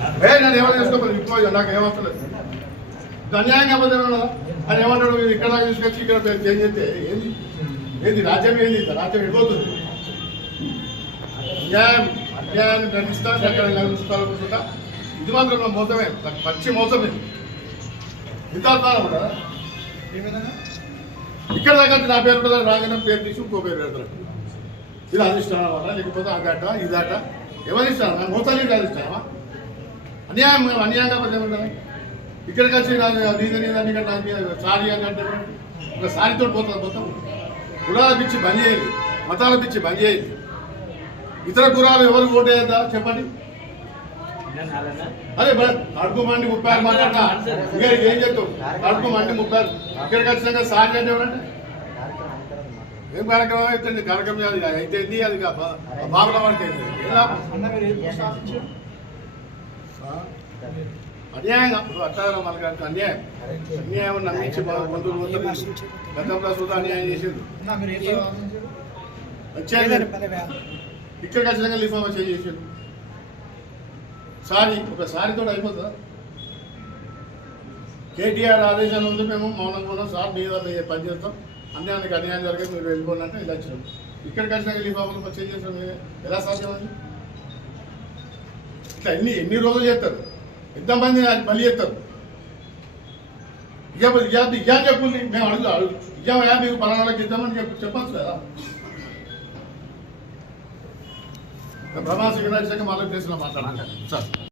నన్ను ఏమైనా చేసుకోవాలి ఇప్పుడు నాకు ఏమవుతలేదు అన్యాయంగా పోతే అని ఏమంటాడు ఇక్కడ దాకా తీసుకొచ్చి ఇక్కడ చేంజ్ చేస్తే ఏంది ఏంది రాజ్యం ఏంది రాజ్యం వెళ్ళిపోతుంది అన్యాయాన్ని దండిస్తాను ఎక్కడ కూర్చుంటా ఇది మాత్రం మోసమే పచ్చి మోసమే ఇంత కూడా ఇక్కడ దాకా నా పేరు కూడా రాగానే పేరు తీసి ఇంకో పేరు పెడతారు ఇది అధిష్టానం వల్ల లేకపోతే అగట ఇదట ఎవరిస్తాను నాకు మోసాలు అధిష్టానమా అన్యాయం అన్యాయంగా పడితే ఏమంటారు ఇక్కడికి వచ్చి సారీ అంటే ఒక సారీతో పోతుంది మొత్తం కులాల పిచ్చి బంద్ చేయాలి మతాల పిచ్చి బంద్ చేయాలి ఇతర కులాలు ఎవరు ఓటేద్దా చెప్పండి అదే కడుపు మండి 36 మాట్లాడతా ఇంకా ఏం చెప్తావు కడుపు మండి 36 ఇక్కడికి వచ్చినాక సారీ అంటే ఎవరంటే ఏం కార్యక్రమం అయితే కార్యక్రమం అది అయితే అది బాబుల వాడికి అయితే అన్యాయంగా అట్లా మనకి అన్యాయం అన్యాయం నమ్మించి బంధువులు గతంలో సుధా అన్యాయం చేసింది ఇక్కడ ఖచ్చితంగా లిఫామ్ చేసాడు సారీ ఒక సారీతో అయిపోతుందా కేటీఆర్ ఆదేశాలు ఉంది మేము మౌనంగా ఉన్నాం సార్ మీద పనిచేస్తాం అన్యాయానికి అన్యాయం జరిగేది మీరు వెళ్ళిపోండి అంటే ఇలా వచ్చినాం ఇక్కడ ఖచ్చితంగా లిఫామ్లు చేసాం ఎలా సాధ్యమని ఇట్లా ఎన్ని రోజులు చేస్తారు ఎంతమంది బలి చేస్తారు ఇయ్యా చెప్పుంది మేము అడుగు ఇయ్యామయ్యా మీకు పలానాలకు ఇద్దామని చెప్పచ్చు కదా బ్రహ్మాసి వినాయక మళ్ళీ ప్లేస్లో మాట్లాడాలి సార్